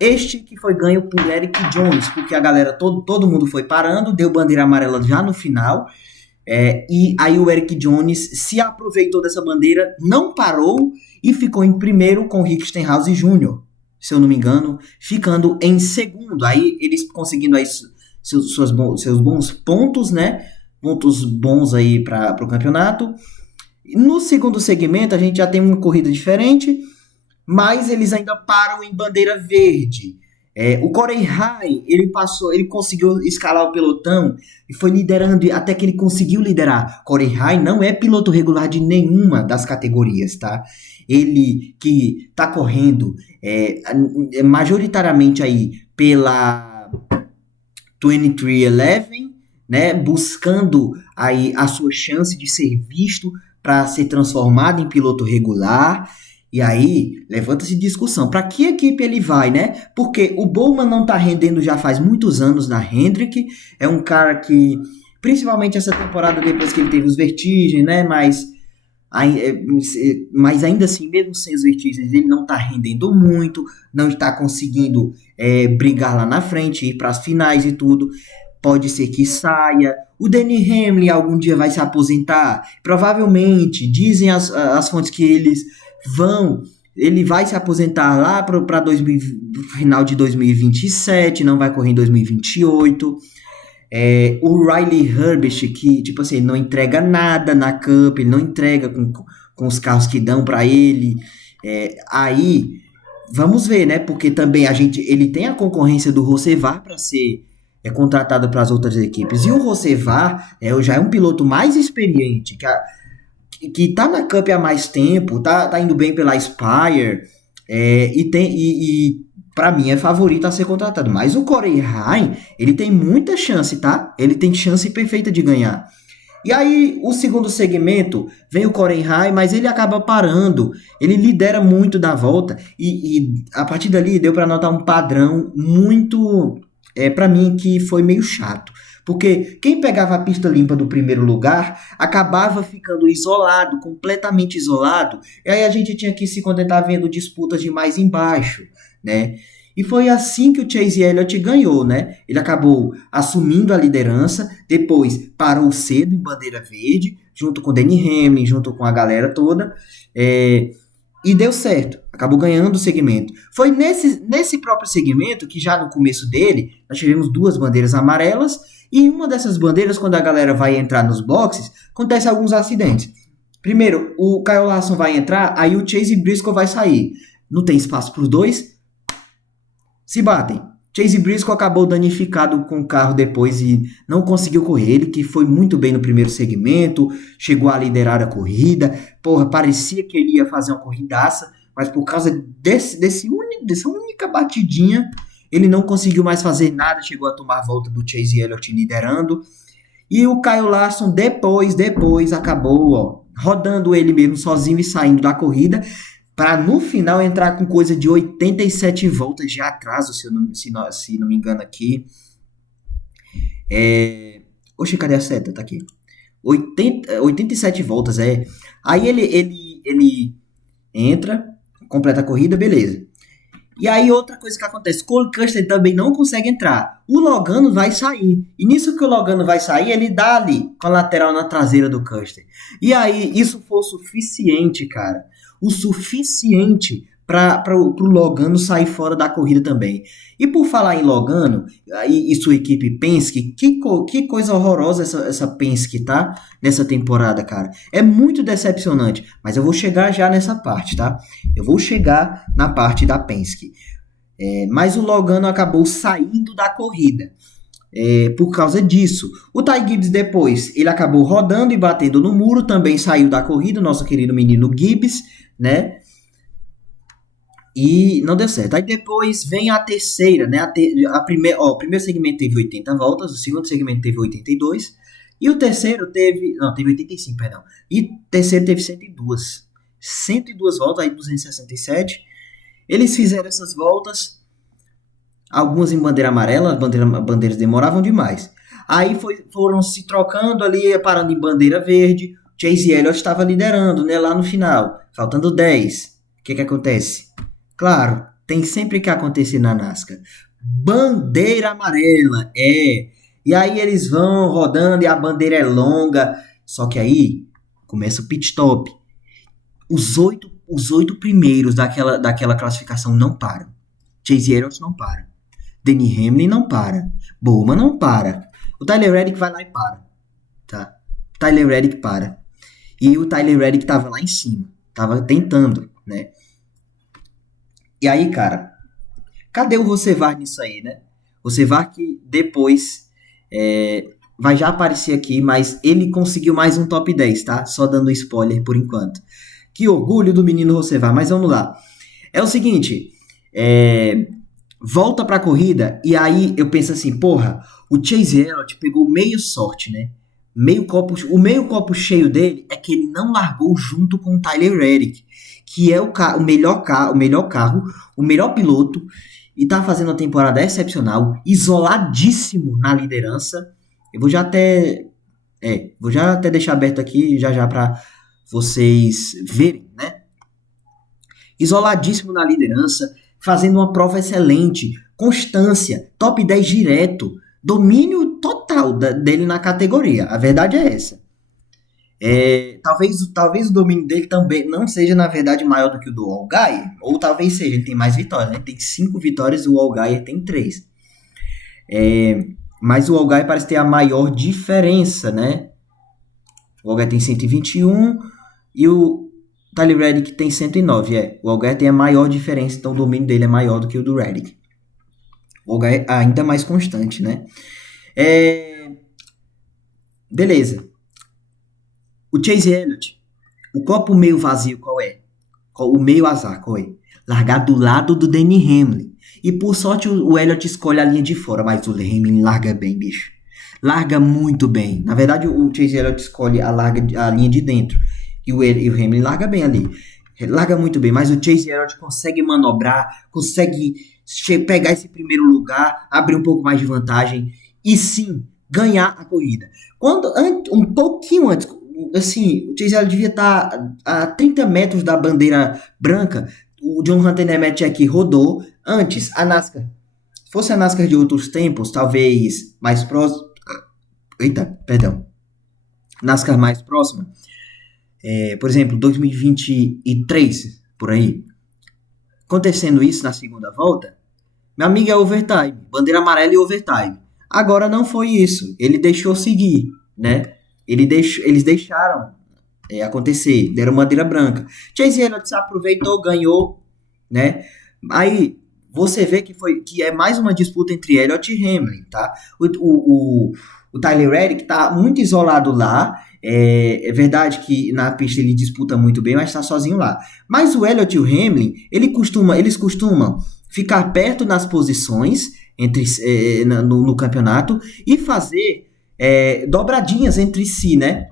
Este que foi ganho por Eric Jones, porque a galera, todo mundo foi parando, deu bandeira amarela já no final, e aí o Eric Jones se aproveitou dessa bandeira, não parou e ficou em primeiro com o Rick Stenhouse Jr., se eu não me engano, ficando em segundo. Aí eles conseguindo aí seus bons pontos, né? Pontos bons aí para o campeonato. No segundo segmento a gente já tem uma corrida diferente, mas eles ainda param em bandeira verde. O Corey Haim, ele conseguiu escalar o pelotão e foi liderando, até que ele conseguiu liderar. Corey Haim não é piloto regular de nenhuma das categorias, tá? Ele que tá correndo majoritariamente aí pela 2311, né? Buscando aí a sua chance de ser visto para ser transformado em piloto regular. E aí, levanta-se discussão. Para que equipe ele vai, né? Porque o Bowman não tá rendendo já faz muitos anos na Hendrick. É um cara que, principalmente essa temporada, depois que ele teve os vertigens, né? Mas ainda assim, mesmo sem os vertigens, ele não tá rendendo muito. Não está conseguindo brigar lá na frente, ir para as finais e tudo. Pode ser que saia. O Denny Hamlin algum dia vai se aposentar. Provavelmente, dizem as fontes que ele vai se aposentar lá para final de 2027, não vai correr em 2028. O Riley Herbst, que tipo assim, ele não entrega nada na Cup, ele não entrega com os carros que dão para ele. Aí vamos ver, né? Porque também ele tem a concorrência do Hocevar para ser contratado para as outras equipes. E o Hocevar já é um piloto mais experiente, que tá na Cup há mais tempo, tá indo bem pela Spire, e para mim é favorito a ser contratado. Mas o Corey Haim, ele tem muita chance, tá? Ele tem chance perfeita de ganhar. E aí, o segundo segmento, vem o Corey Haim, mas ele acaba parando, ele lidera muito da volta, e a partir dali deu para notar um padrão muito, para mim, que foi meio chato. Porque quem pegava a pista limpa do primeiro lugar acabava ficando isolado, completamente isolado, e aí a gente tinha que se contentar vendo disputas de mais embaixo, né? E foi assim que o Chase Elliott ganhou, né? Ele acabou assumindo a liderança, depois parou cedo em bandeira verde, junto com o Denny Hamlin, junto com a galera toda, e deu certo, acabou ganhando o segmento. Foi nesse próprio segmento que já no começo dele, nós tivemos 2 bandeiras amarelas, e em uma dessas bandeiras, quando a galera vai entrar nos boxes, acontece alguns acidentes. Primeiro, o Kyle Larson vai entrar, aí o Chase Briscoe vai sair. Não tem espaço para os dois, se batem. Chase Briscoe acabou danificado com o carro depois e não conseguiu correr. Ele que foi muito bem no primeiro segmento, chegou a liderar a corrida. Porra, parecia que ele ia fazer uma corridaça, mas por causa dessa única batidinha, ele não conseguiu mais fazer nada. Chegou a tomar a volta do Chase Elliott liderando. E o Kyle Larson depois acabou, ó, rodando ele mesmo sozinho e saindo da corrida, para no final entrar com coisa de 87 voltas de atraso, se não me engano aqui. Oxe, cadê a seta? Tá aqui. 87 voltas, é. Aí ele entra, completa a corrida, beleza. E aí outra coisa que acontece, Cole Custer também não consegue entrar. O Logano vai sair. E nisso que o Logano vai sair, ele dá ali com a lateral na traseira do Custer. E aí isso foi o suficiente, cara. O suficiente para o Logano sair fora da corrida também. E por falar em Logano e sua equipe Penske, que coisa horrorosa essa Penske, tá? Nessa temporada, cara. É muito decepcionante. Mas eu vou chegar já nessa parte, tá? Eu vou chegar na parte da Penske. Mas o Logano acabou saindo da corrida. Por causa disso. O Ty Gibbs depois, ele acabou rodando e batendo no muro, também saiu da corrida, nosso querido menino Gibbs, né? E não deu certo. Aí depois vem a terceira, né? O primeiro segmento teve 80 voltas, o segundo segmento teve 82, e o terceiro teve 85, perdão. E o terceiro teve 102. 102 voltas, aí 267. Eles fizeram essas voltas, algumas em bandeira amarela, as bandeiras demoravam demais. Aí foram se trocando ali, parando em bandeira verde. Chase Elliott estava liderando, né, lá no final, faltando 10. O que acontece? Claro, tem sempre que acontecer na NASCAR. Bandeira amarela, E aí eles vão rodando e a bandeira é longa. Só que aí começa o pit stop. Os oito primeiros daquela classificação não param. Chase Elliott não para. Denny Hamlin não para. Bowman não para. O Tyler Reddick vai lá e para. Tá? O Tyler Reddick para. E o Tyler Reddick tava lá em cima. Tava tentando, né? E aí, cara, cadê o Rosevar nisso aí, né? Rosevar que depois vai já aparecer aqui, mas ele conseguiu mais um top 10, tá? Só dando spoiler por enquanto. Que orgulho do menino Rosevar, mas vamos lá. É o seguinte, volta pra corrida e aí eu penso assim, porra, o Chase Elliott pegou meio sorte, né? O meio copo cheio dele é que ele não largou junto com o Tyler Reddick, que é o melhor carro, o melhor piloto, e tá fazendo uma temporada excepcional, isoladíssimo na liderança. Eu vou já até deixar aberto aqui já para vocês verem, né? Isoladíssimo na liderança, fazendo uma prova excelente, constância, top 10 direto, domínio total dele na categoria. A verdade é essa. Talvez o domínio dele também não seja, na verdade, maior do que o do Allgaier, ou talvez seja, ele tem mais vitórias, né? Tem 5 vitórias, o Allgaier tem 3. Mas o Allgaier parece ter a maior diferença, né? O Allgaier tem 121 e o Tyler Reddick tem 109. O Allgaier tem a maior diferença, então o domínio dele é maior do que o do Reddick. O Allgaier é ainda mais constante, né? Beleza. O Chase Elliott, o copo meio vazio qual é? O meio azar qual é? Largar do lado do Denny Hamlin. E por sorte o Elliott escolhe a linha de fora, mas o Hamlin larga bem, bicho. Larga muito bem. Na verdade o Chase Elliott escolhe a linha de dentro. E o Hamlin larga bem ali. Larga muito bem, mas o Chase Elliott consegue manobrar, consegue pegar esse primeiro lugar, abrir um pouco mais de vantagem e sim, ganhar a corrida. Um pouquinho antes, assim, o Chase Elliott devia estar a 30 metros da bandeira branca. O John Hunter Nemechek rodou. Antes, a NASCAR, se fosse a NASCAR de outros tempos, talvez mais próximo. NASCAR mais próxima. Por exemplo, 2023, por aí. Acontecendo isso na segunda volta, meu amigo, é overtime. Bandeira amarela e overtime. Agora não foi isso. Ele deixou seguir, né? Eles deixaram acontecer, deram bandeira branca. Chase Elliott se aproveitou, ganhou, né? Aí você vê que é mais uma disputa entre Elliott e Hamlin, tá? O Tyler Reddick tá muito isolado lá. É verdade que na pista ele disputa muito bem, mas está sozinho lá. Mas o Elliott e o Hamlin, eles costumam ficar perto nas posições no campeonato e fazer dobradinhas entre si, né?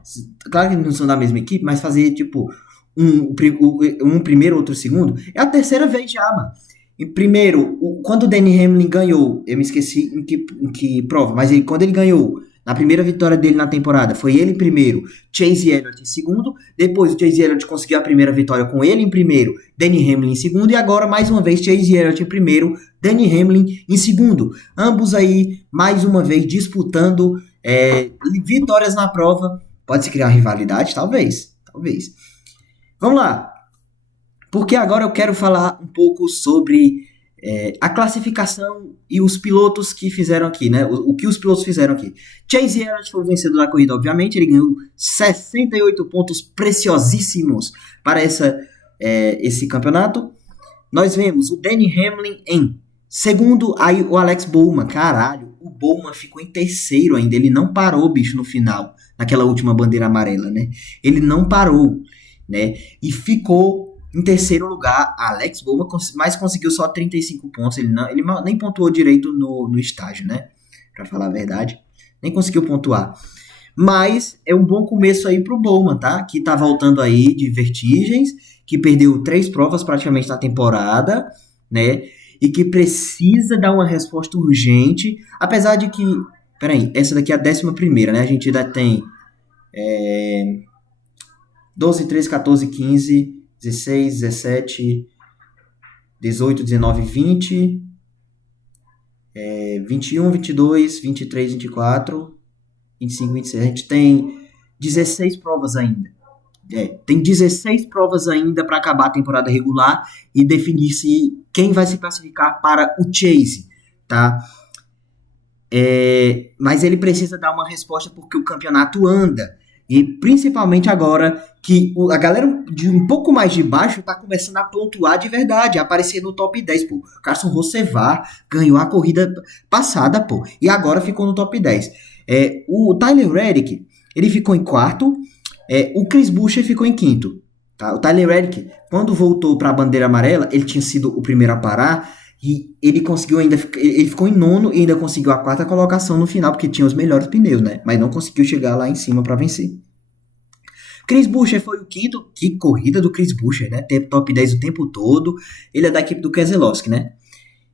Claro que não são da mesma equipe, mas fazer tipo um primeiro, outro segundo. É a terceira vez já, mano. E primeiro, quando o Danny Hamlin ganhou, eu me esqueci em que prova, mas quando ele ganhou, na primeira vitória dele na temporada, foi ele em primeiro, Chase Elliott em segundo, depois o Chase Elliott conseguiu a primeira vitória com ele em primeiro, Danny Hamlin em segundo, e agora mais uma vez Chase Elliott em primeiro, Danny Hamlin em segundo. Ambos aí, mais uma vez, disputando vitórias na prova. Pode se criar uma rivalidade? Talvez, talvez. Vamos lá. Porque agora eu quero falar um pouco sobre a classificação e os pilotos que fizeram aqui, né? O que os pilotos fizeram aqui. Chase Elliott foi o vencedor da corrida, obviamente. Ele ganhou 68 pontos preciosíssimos para esse campeonato. Nós vemos o Danny Hamlin em segundo, aí o Alex Bowman. Caralho, o Bowman ficou em terceiro ainda. Ele não parou, bicho, no final, naquela última bandeira amarela, né? Ele não parou, né? E ficou em terceiro lugar, Alex Bowman, mas conseguiu só 35 pontos. Ele nem pontuou direito no estágio, né? Pra falar a verdade. Nem conseguiu pontuar. Mas é um bom começo aí pro Bowman, tá? Que tá voltando aí de vertigens, que perdeu 3 provas praticamente na temporada, né? E que precisa dar uma resposta urgente. Apesar de que... Peraí, essa daqui é a 11ª, né? A gente ainda tem 12, 13, 14, 15... 16, 17, 18, 19, 20, 21, 22, 23, 24, 25, 26. A gente tem 16 provas ainda. Tem 16 provas ainda para acabar a temporada regular e definir quem vai se classificar para o Chase, tá? Mas ele precisa dar uma resposta porque o campeonato anda. E principalmente agora que a galera de um pouco mais de baixo tá começando a pontuar de verdade, a aparecer no top 10, pô. Carson Rossevar ganhou a corrida passada, pô, e agora ficou no top 10. O Tyler Reddick, ele ficou em quarto, o Chris Buescher ficou em quinto. Tá? O Tyler Reddick, quando voltou para a bandeira amarela, ele tinha sido o primeiro a parar, e ele ficou em nono e ainda conseguiu a quarta colocação no final, porque tinha os melhores pneus, né? Mas não conseguiu chegar lá em cima para vencer. Chris Buescher foi o quinto. Que corrida do Chris Buescher, né? Ter top 10 o tempo todo. Ele é da equipe do Keselowski, né?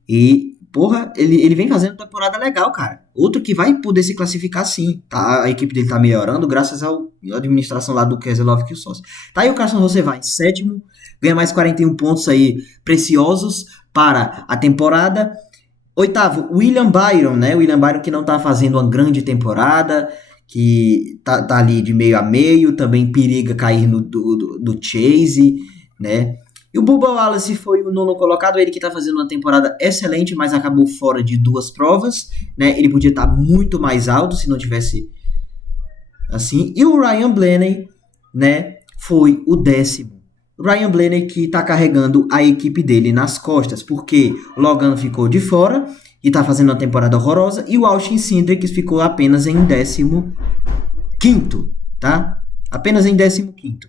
E, porra, ele vem fazendo temporada legal, cara. Outro que vai poder se classificar sim. Tá? A equipe dele tá melhorando graças à administração lá do Keselowski e o sócio. Tá aí o Carson Rossevar em sétimo. Ganha mais 41 pontos aí preciosos para a temporada. Oitavo, William Byron, né? William Byron que não tá fazendo uma grande temporada, que tá ali de meio a meio, também periga cair do Chase, né? E o Bubba Wallace foi o nono colocado, ele que tá fazendo uma temporada excelente, mas acabou fora de 2 provas, né? Ele podia estar muito mais alto se não tivesse assim. E o Ryan Blaney, né? Foi o 10º. Ryan Blaney que está carregando a equipe dele nas costas, porque Logan ficou de fora e está fazendo uma temporada horrorosa, e o Austin Cindric ficou apenas em 15º, tá? Apenas em 15º.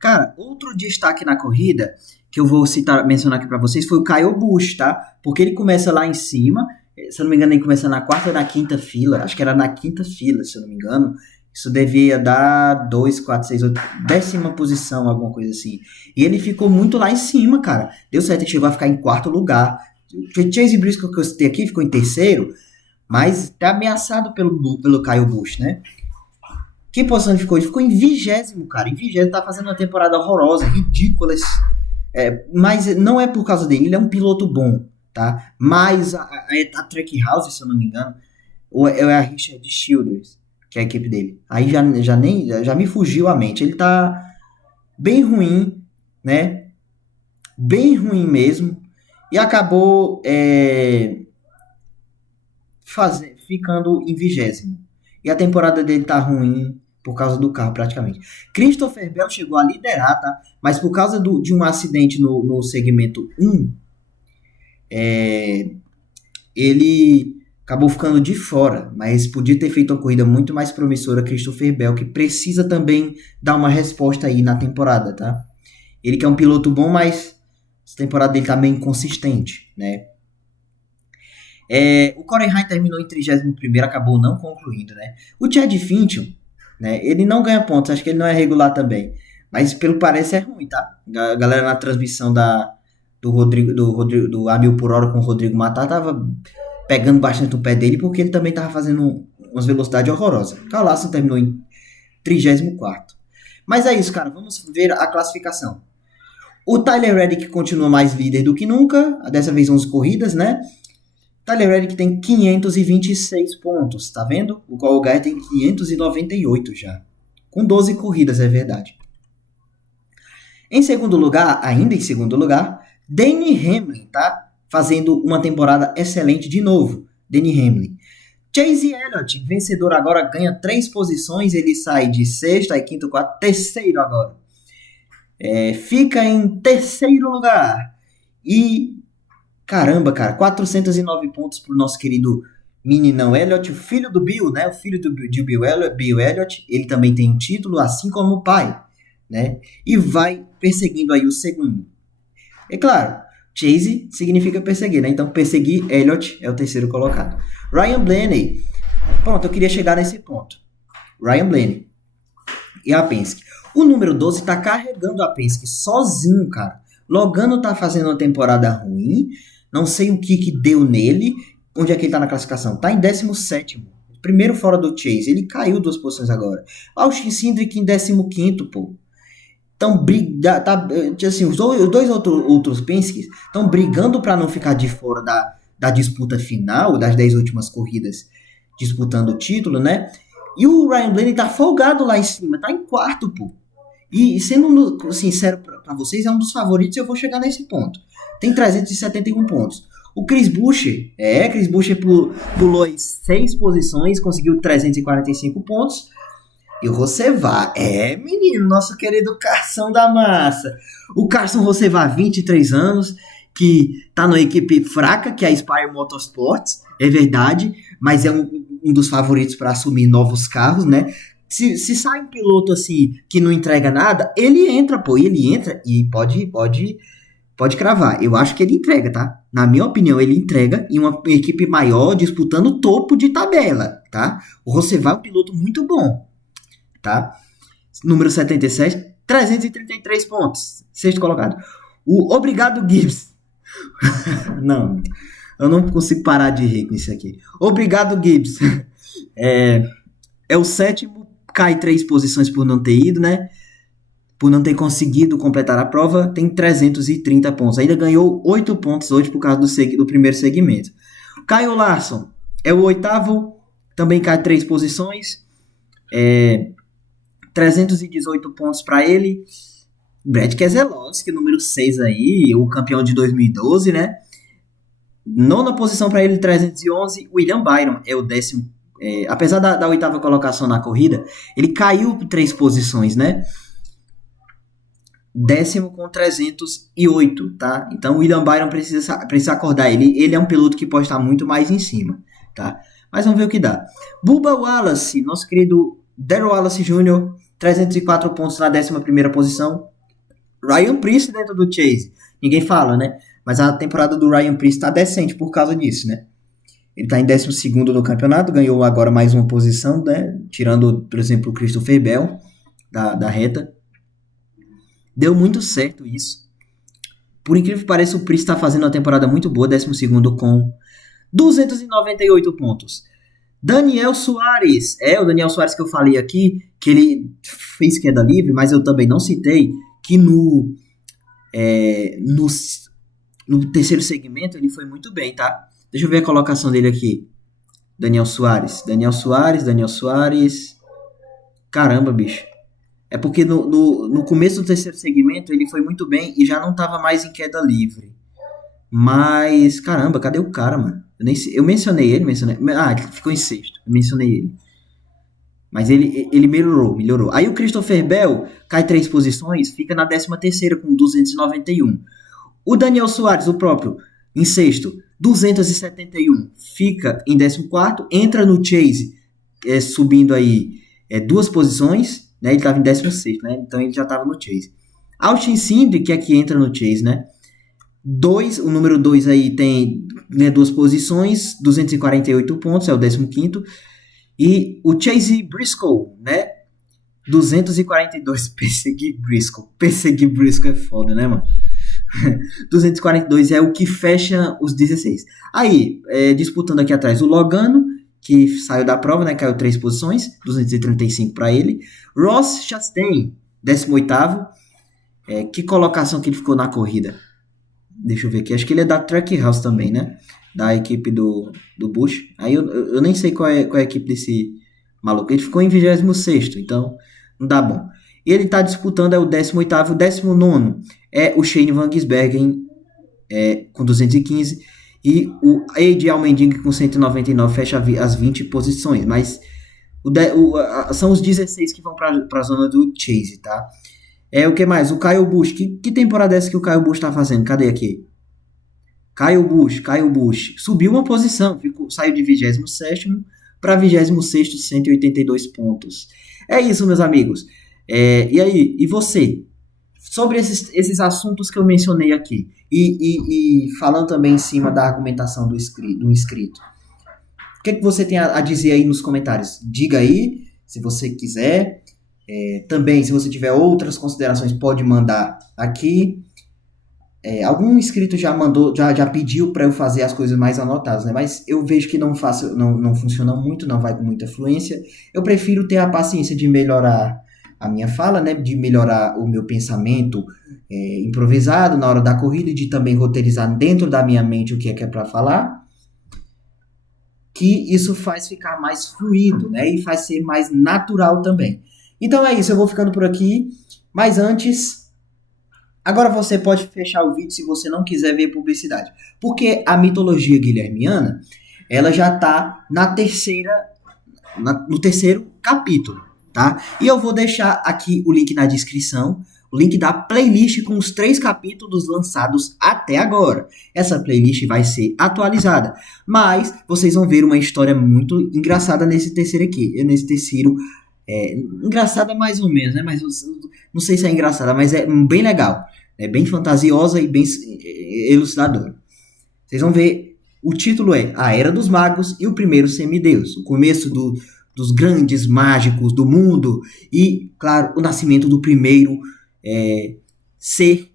Cara, outro destaque na corrida que eu vou mencionar aqui para vocês foi o Kyle Busch, tá? Porque ele começa lá em cima, se eu não me engano ele começa na quarta ou na quinta fila, acho que era na quinta fila, se eu não me engano. Isso devia dar 2, 4, 6, 8, 10ª posição, alguma coisa assim. E ele ficou muito lá em cima, cara. Deu certo, ele chegou a ficar em quarto lugar. O Chase Briscoe que eu citei aqui ficou em terceiro, mas tá ameaçado pelo Kyle Busch, né? Que posição ele ficou? Ele ficou em 20º, cara. Em 20º, tá fazendo uma temporada horrorosa, ridícula. Mas não é por causa dele, ele é um piloto bom, tá? Mas a Trackhouse, se eu não me engano, ou é a Richard Childress, que é a equipe dele. Aí já me fugiu a mente. Ele tá bem ruim, né? Bem ruim mesmo. E acabou ficando em 20º. E a temporada dele tá ruim. por causa do carro, praticamente. Christopher Bell chegou a liderar, tá? Mas por causa de um acidente no segmento 1, é, ele acabou ficando de fora, mas podia ter feito uma corrida muito mais promissora, Christopher Bell, que precisa também dar uma resposta aí na temporada, tá? Ele que é um piloto bom, mas essa temporada dele tá meio inconsistente, né? O Corey Heim terminou em 31º, acabou não concluindo, né? O Chad Finchon, né? Ele não ganha pontos, acho que ele não é regular também. Mas pelo parece é ruim, tá? A galera na transmissão do A 1000 por hora com o Rodrigo Matar tava pegando bastante o pé dele, porque ele também tava fazendo umas velocidades horrorosas. Carl Lawson terminou em 34º. Mas é isso, cara. Vamos ver a classificação. O Tyler Reddick continua mais líder do que nunca, dessa vez 11 corridas, né? Tyler Reddick tem 526 pontos, tá vendo? O Cole Guy tem 598 já. Com 12 corridas, é verdade. Em segundo lugar, ainda em segundo lugar, Denny Hamlin, tá? Fazendo uma temporada excelente de novo. Denny Hamlin. Chase Elliott, vencedor agora, ganha 3 posições, ele sai de sexto, aí quinto, quarto, terceiro agora. Fica em terceiro lugar. E, caramba, cara, 409 pontos pro nosso querido meninão Elliott, o filho do Bill, né? O filho de Bill Elliott, ele também tem um título, assim como o pai, né? E vai perseguindo aí o segundo. É claro, Chase significa perseguir, né? Então, perseguir Elliott é o terceiro colocado. Ryan Blaney. Pronto, eu queria chegar nesse ponto. Ryan Blaney. E a Penske. O número 12 tá carregando a Penske sozinho, cara. Logano tá fazendo uma temporada ruim. Não sei o que deu nele. Onde é que ele tá na classificação? Tá em 17º. Primeiro fora do Chase. Ele caiu 2 posições agora. Austin Cindric em 15º, pô. Então, assim, os dois outros Penske estão brigando para não ficar de fora da disputa final, das 10 últimas corridas, disputando o título, né? E o Ryan Blaney tá folgado lá em cima, tá em quarto, pô. E sendo sincero para vocês, é um dos favoritos e eu vou chegar nesse ponto. Tem 371 pontos. O Chris Buescher pulou em 6 posições, conseguiu 345 pontos. E o Rossevá, menino, nosso querido Carson da Massa. O Carson Rossevá, 23 anos, que tá numa equipe fraca, que é a Spire Motorsports, é verdade, mas é um dos favoritos para assumir novos carros, né? Se sai um piloto assim, que não entrega nada, ele entra e pode cravar. Eu acho que ele entrega, tá? Na minha opinião, ele entrega em uma equipe maior, disputando o topo de tabela, tá? O Rossevá é um piloto muito bom. Tá? Número 77, 333 pontos. Sexto colocado. O Obrigado Gibbs. Não, eu não consigo parar de rir com isso aqui. Obrigado Gibbs. É o sétimo, cai 3 posições por não ter ido, né? Por não ter conseguido completar a prova, tem 330 pontos. Ainda ganhou 8 pontos hoje por causa do primeiro segmento. Kyle Larson é o oitavo, também cai 3 posições. 318 pontos para ele. Brad Keselowski, número 6 aí, o campeão de 2012, né? Nona posição para ele, 311. William Byron é o décimo. Apesar da oitava colocação na corrida, ele caiu 3 posições, né? Décimo com 308, tá? Então o William Byron precisa acordar. Ele é um piloto que pode estar muito mais em cima, tá? Mas vamos ver o que dá. Bubba Wallace, nosso querido Darrell Wallace Jr., 304 pontos na 11ª posição. Ryan Preece dentro do Chase. Ninguém fala, né? Mas a temporada do Ryan Preece tá decente por causa disso, né? Ele tá em 12º no campeonato, ganhou agora mais uma posição, né? Tirando, por exemplo, o Christopher Bell da reta. Deu muito certo isso. Por incrível que pareça, o Preece tá fazendo uma temporada muito boa, 12º com 298 pontos. Daniel Suárez, o Daniel Suárez que eu falei aqui, que ele fez queda livre, mas eu também não citei, que no terceiro segmento ele foi muito bem, tá? Deixa eu ver a colocação dele aqui. Daniel Suárez. Caramba, bicho. É porque no começo do terceiro segmento ele foi muito bem e já não tava mais em queda livre. Mas, caramba, cadê o cara, mano? Eu mencionei ele. Ah, ele ficou em sexto. Eu mencionei ele. Mas ele melhorou. Aí o Christopher Bell cai 3 posições, fica na 13ª com 291. O Daniel Soares, o próprio, em sexto, 271, fica em 14º, entra no Chase, subindo aí 2 posições, né? Ele estava em 16º, né? Então ele já estava no Chase. Austin Cindric, que aqui entra no Chase, né? O número 2 aí tem, né, 2 posições, 248 pontos, é o 15º. E o Chase Briscoe, né? 242, Perseguir Briscoe é foda, né, mano? 242 é o que fecha os 16. Aí, disputando aqui atrás, o Logano, que saiu da prova, né? Caiu 3 posições, 235 para ele. Ross Chastain, 18º. Que colocação que ele ficou na corrida? Deixa eu ver aqui. Acho que ele é da Trackhouse também, né? Da equipe do Busch. Aí eu nem sei qual é a equipe desse maluco. Ele ficou em 26º, então não dá bom. Ele tá disputando o 18º, o 19º é o Shane Van Gisbergen com 215 e o AJ Allmendinger com 199 fecha as 20 posições, mas são os 16 que vão para a zona do Chase, tá? O que mais? O Kyle Busch, que temporada é essa que o Kyle Busch tá fazendo? Cadê aqui? Kyle Busch, subiu uma posição, saiu de 27º para 26º, 182 pontos. É isso, meus amigos. E aí, e você? Sobre esses assuntos que eu mencionei aqui, e falando também em cima da argumentação do inscrito, o que você tem a dizer aí nos comentários? Diga aí, se você quiser. Também, se você tiver outras considerações, pode mandar aqui. Algum inscrito já pediu para eu fazer as coisas mais anotadas, né? Mas eu vejo que não funciona muito, não vai com muita fluência. Eu prefiro ter a paciência de melhorar a minha fala, né? De melhorar o meu pensamento improvisado na hora da corrida e de também roteirizar dentro da minha mente o que é para falar. Que isso faz ficar mais fluido, né? E faz ser mais natural também. Então é isso, eu vou ficando por aqui. Mas antes... Agora você pode fechar o vídeo se você não quiser ver publicidade. Porque a mitologia guilhermiana, ela já está no terceiro capítulo, tá? E eu vou deixar aqui o link na descrição, o link da playlist com os 3 capítulos lançados até agora. Essa playlist vai ser atualizada, mas vocês vão ver uma história muito engraçada nesse terceiro aqui. Engraçada mais ou menos, né? Mas não sei se é engraçada, mas é bem legal. É bem fantasiosa e bem elucidadora. Vocês vão ver, o título é A Era dos Magos e o Primeiro Semideus. O começo dos grandes mágicos do mundo e, claro, o nascimento do primeiro ser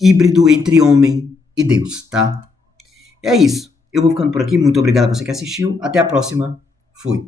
híbrido entre homem e Deus, tá? É isso. Eu vou ficando por aqui. Muito obrigado a você que assistiu. Até a próxima. Fui.